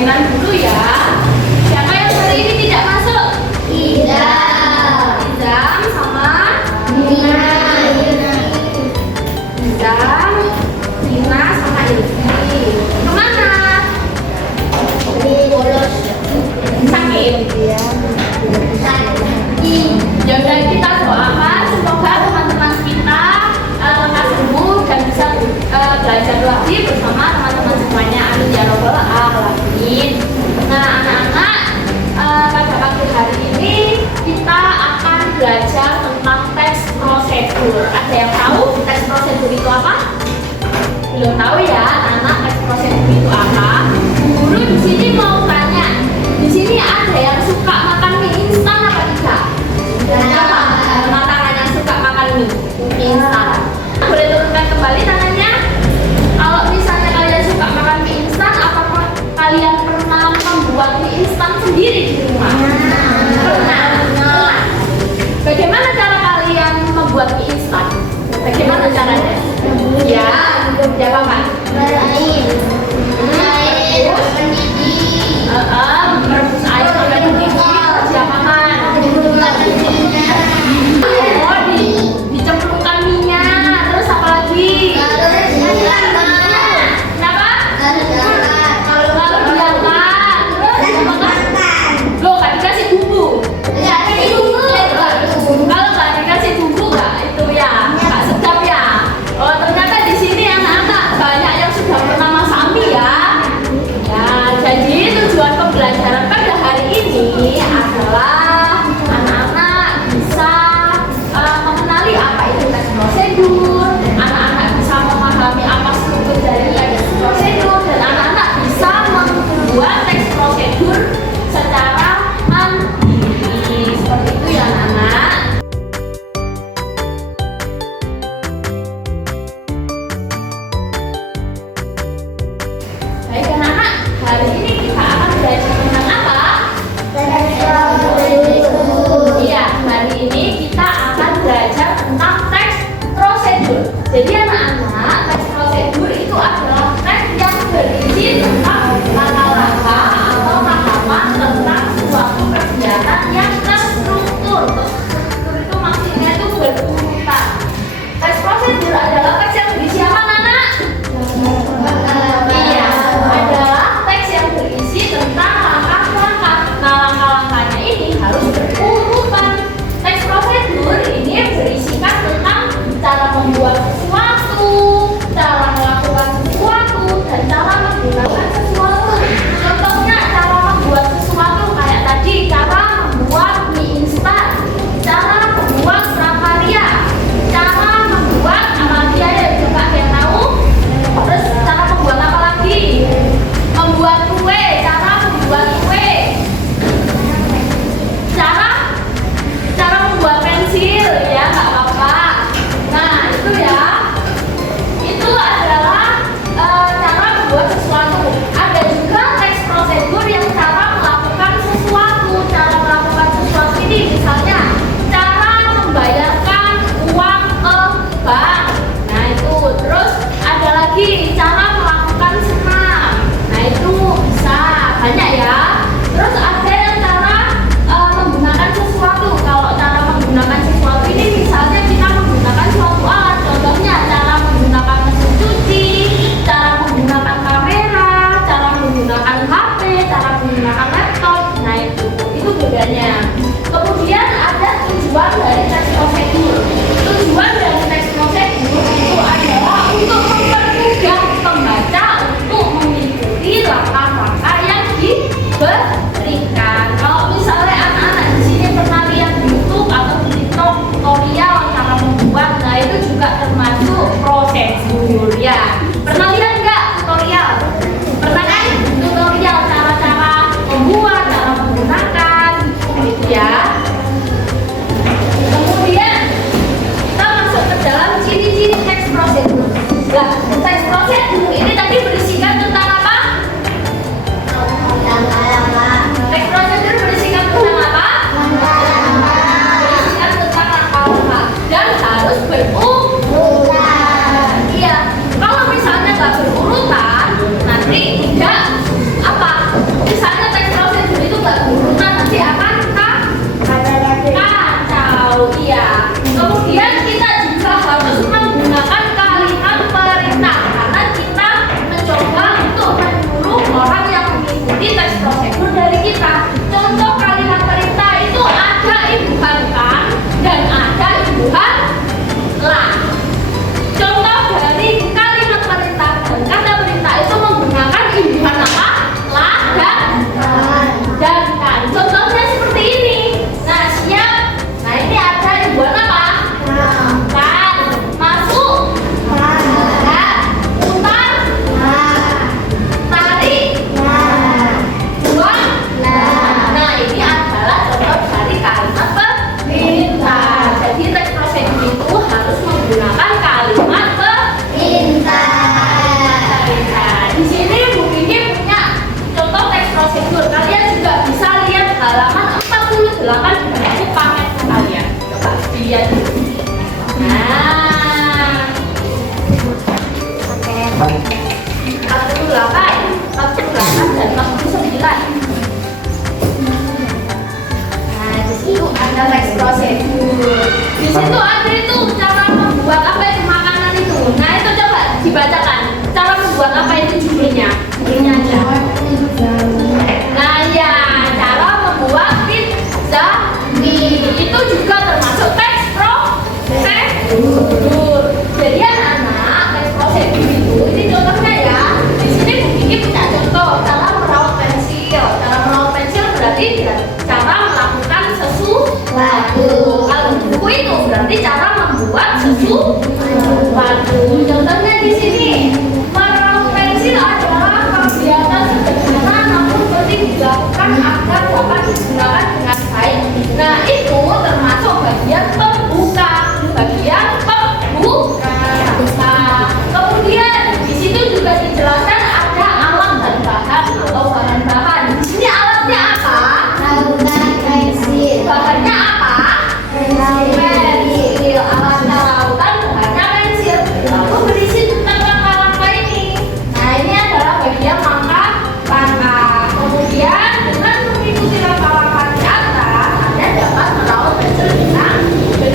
pembelajaran dulu ya. Siapa yang hari ini tidak masuk? Tidak. Izam sama Nina. Izam, Nina sama Ilvi. Kemana? Bolos. Sakit. Ya udah, kita doakan semoga teman-teman kita lekas sembuh dan bisa belajar lagi bersama teman-teman semuanya. Amin ya robbal alamin. Nah anak-anak, pada pagi hari ini kita akan belajar tentang teks prosedur. Ada yang tahu teks prosedur itu apa? Belum tahu ya, anak teks prosedur itu apa? Guru di sini mau tanya, di sini ada yang suka makan mie instan apa tidak? Siapa? Tangan yang suka makan mie instan. Boleh turunkan kembali tangannya. Kalau misalnya kalian suka makan mie instan, apakah kalian pernah membuat mie instan sendiri di rumah? Pernah. Bagaimana cara kalian membuat mie instan? Bagaimana caranya? Ya Bapak. Merebus air sampai mendidih, siap makan. Oh, dicemplungkan minyak, terus apa lagi? Kenapa? Lalu diangkat, terus makan. Loh, kan dikasih bumbu. Kalau nggak dikasih bumbu nggak itu ya, nggak sedap ya. Oh, ternyata di sini anak-anak banyak yang sudah pernah masak mie ya. Ya, jadi tujuan pembelajaran pada hari ini adalah anak-anak bisa mengenali apa itu teks prosedur, anak-anak bisa memahami apa struktur dari teks prosedur, dan anak-anak bisa membuat teks prosedur secara mandiri. Seperti itu ya anak-anak. Baik anak-anak, hari ini kita akan belajar tentang apa? Iya, hari ini kita akan belajar tentang teks prosedur. Jadi anak-anak, teks prosedur itu adalah teks yang berisi tentang langkah-langkah atau tahapan tentang suatu kegiatan yang terstruktur. Terstruktur itu maksudnya itu berurutan. Teks prosedur adalah teks yang berisi apa anak-anak? Iya, adalah teks yang berisi tentang langkah-langkah. Nah, langkah-langkahnya ini harus berurutan. Teks prosedur ini berisikan tentang cara membuat sesuatu, cara melakukan sesuatu, dan cara menggunakan sesuatu. Contohnya cara membuat sesuatu kayak tadi, cara membuat mie instan, cara membuat prakarya, cara membuat apa lagi ya, coba ada yang tahu? Terus cara membuat apa lagi? Membuat kue, cara membuat kue. Cara membuat pensil ya, nggak apa-apa. Nah, itu ya. Itu adalah cara membuat sesuatu. Ada juga teks prosedur yang cara melakukan sesuatu. Cara melakukan sesuatu ini misalnya cara membayarkan uang ke bank. Nah, itu. Terus ada lagi cara melakukan senam. Nah, itu bisa banyak ya. Terus ada yang cara menggunakan sesuatu. Kalau cara menggunakan sesuatu ini misalnya kita menggunakan suatu alat. Contohnya cara menggunakan mesin cuci, cara menggunakan kamera, cara menggunakan HP, cara menggunakan laptop. Nah, itu bedanya. Kemudian ada tujuan dari teks prosedur. Tujuan dari teks prosedur itu adalah untuk mempermudah pembaca untuk mengikuti langkah-langkah yang diberikan. Kalau misalnya anak-anak di sini pernah lihat YouTube atau di TikTok tutorial cara membuat, nah itu juga termasuk prosedur ya. Pernah lihat nggak tutorial? Pernah kan? Tutorial cara-cara membuat, cara menggunakan, gitu ya. Kemudian cara melakukan sesuatu. Waduh. Kalau buku itu berarti cara membuat sesuatu. Contohnya di sini, meraut pensil adalah kegiatan sederhana namun penting dilakukan agar dapat digunakan dengan baik. Nah, itu termasuk bagian pembuka. Bagian pembuka. Nah, kemudian di situ juga dijelaskan ada alat dan bahan atau bahan-bahan. Di sini alatnya apa? Lautan pensil. Bahannya apa? Pensil. Alatnya lautan, bahannya pensil. Lalu berisi tentang langkah-langkah ini. Nah, ini adalah bagian langkah-langkah. Kemudian dengan mengikuti langkah-langkah di atas, Anda dapat meraut pensil dengan.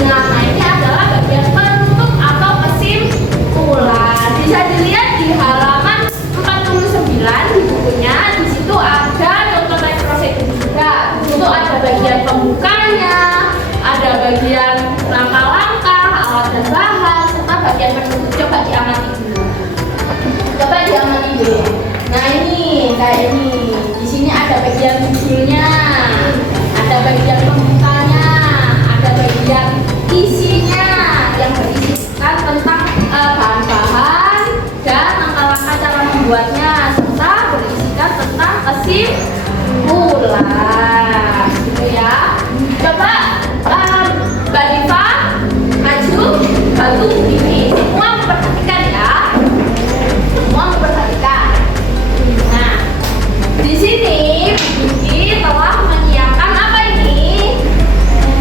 Nah, ini adalah bagian penutup atau kesimpulan. Bisa dilihat di halaman 49 di bukunya. Di situ ada contoh teks prosedur juga. Di situ ada bagian pembukanya, ada bagian langkah-langkah, alat dan bahan, serta bagian penutup. Coba diamati dulu. Coba diamati dulu. Nah, ini kayak ini. Di sini ada bagian judulnya, ada bagian pembukanya, ada bagian isinya yang berisikan tentang bahan-bahan dan langkah-langkah cara membuatnya, serta berisikan tentang kesimpulan. Gitu ya. Coba Mbak Diva maju bantu ini. Semua memperhatikan ya. Semua memperhatikan. Nah, di sini Bu Vicky telah menyiapkan apa ini?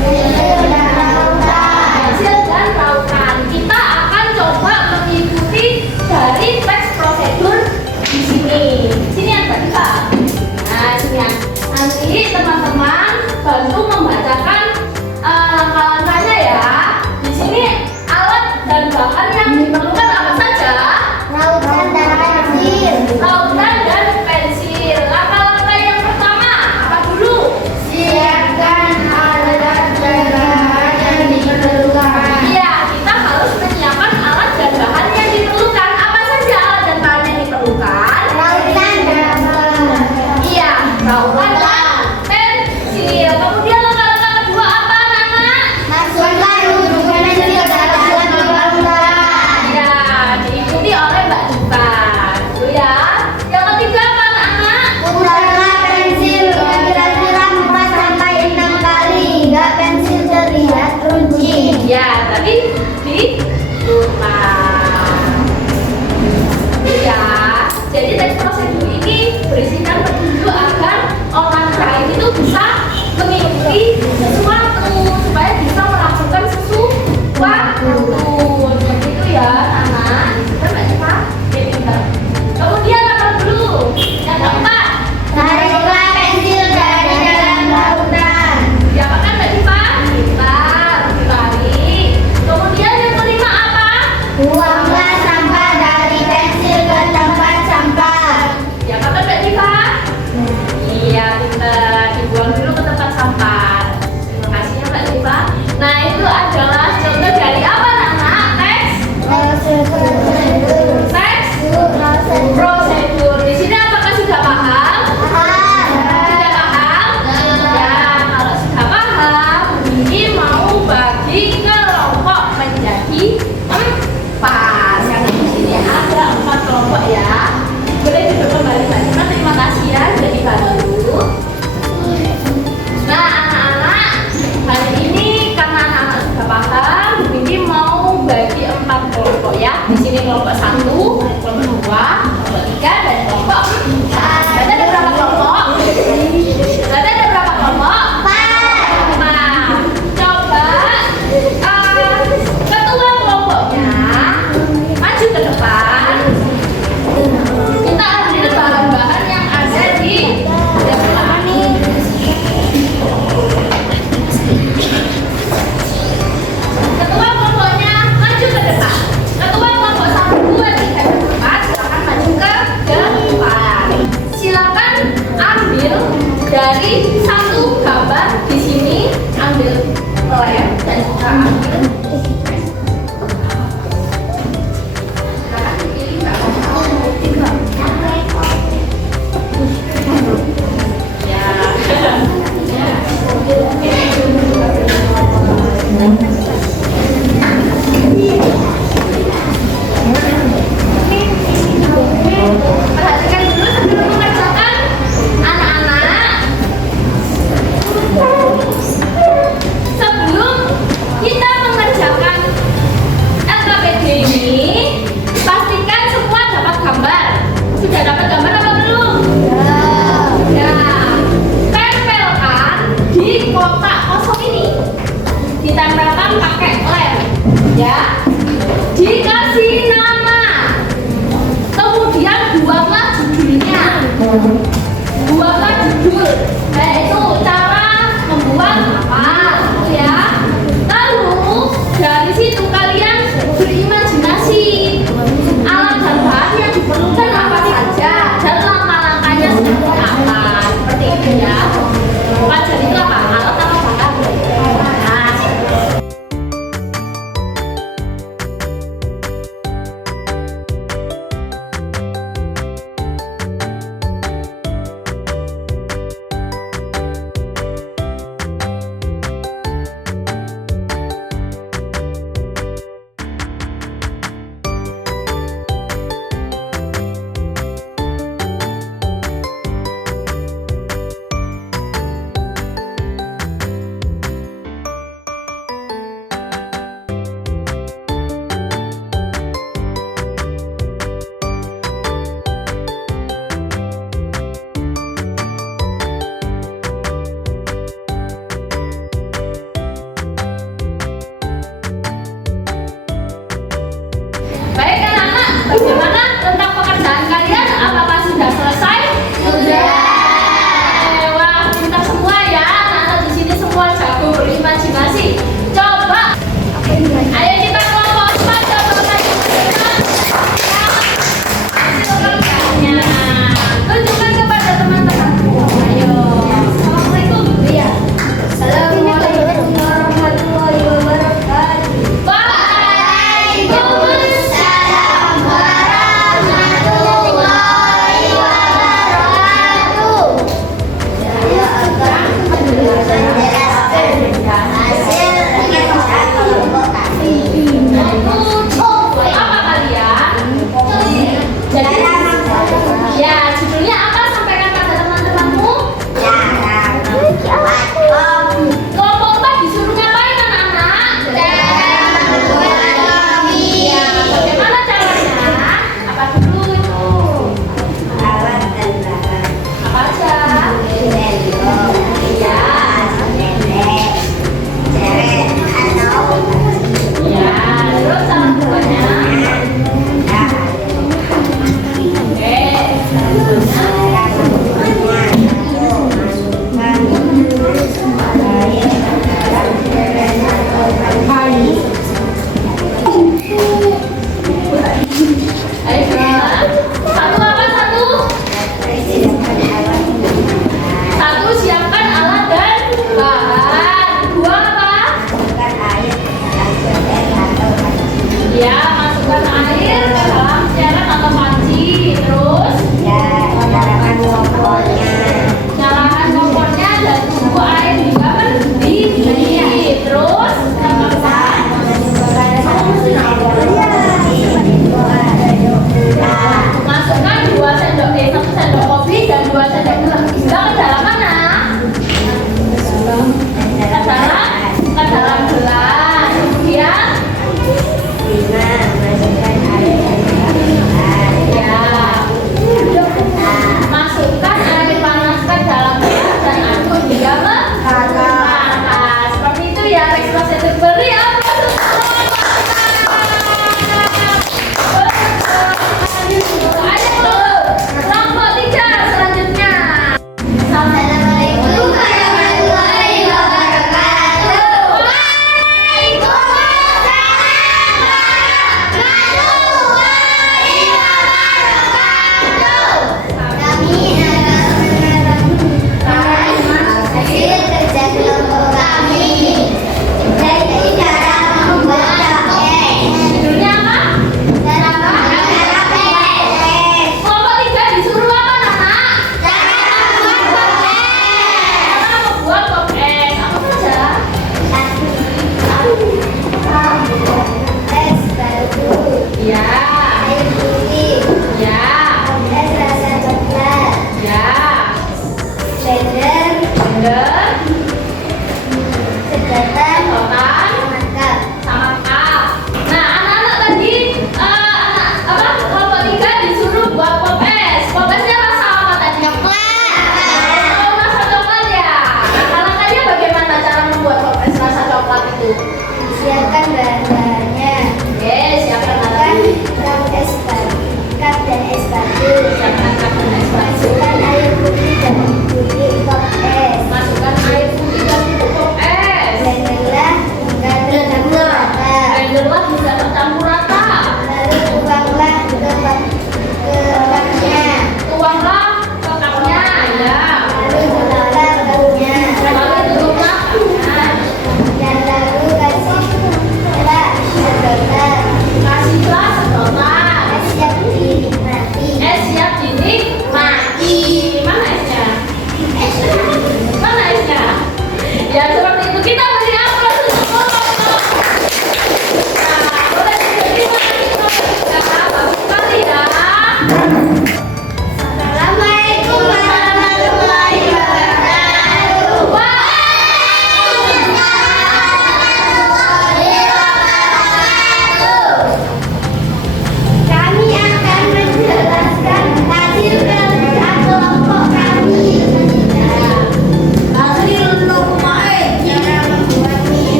Pensil dan rautan. Kita akan coba mengikuti dari teks prosedur di sini. Sini ya Mbak Diva. Nah, sini ya. Nanti teman-teman bantu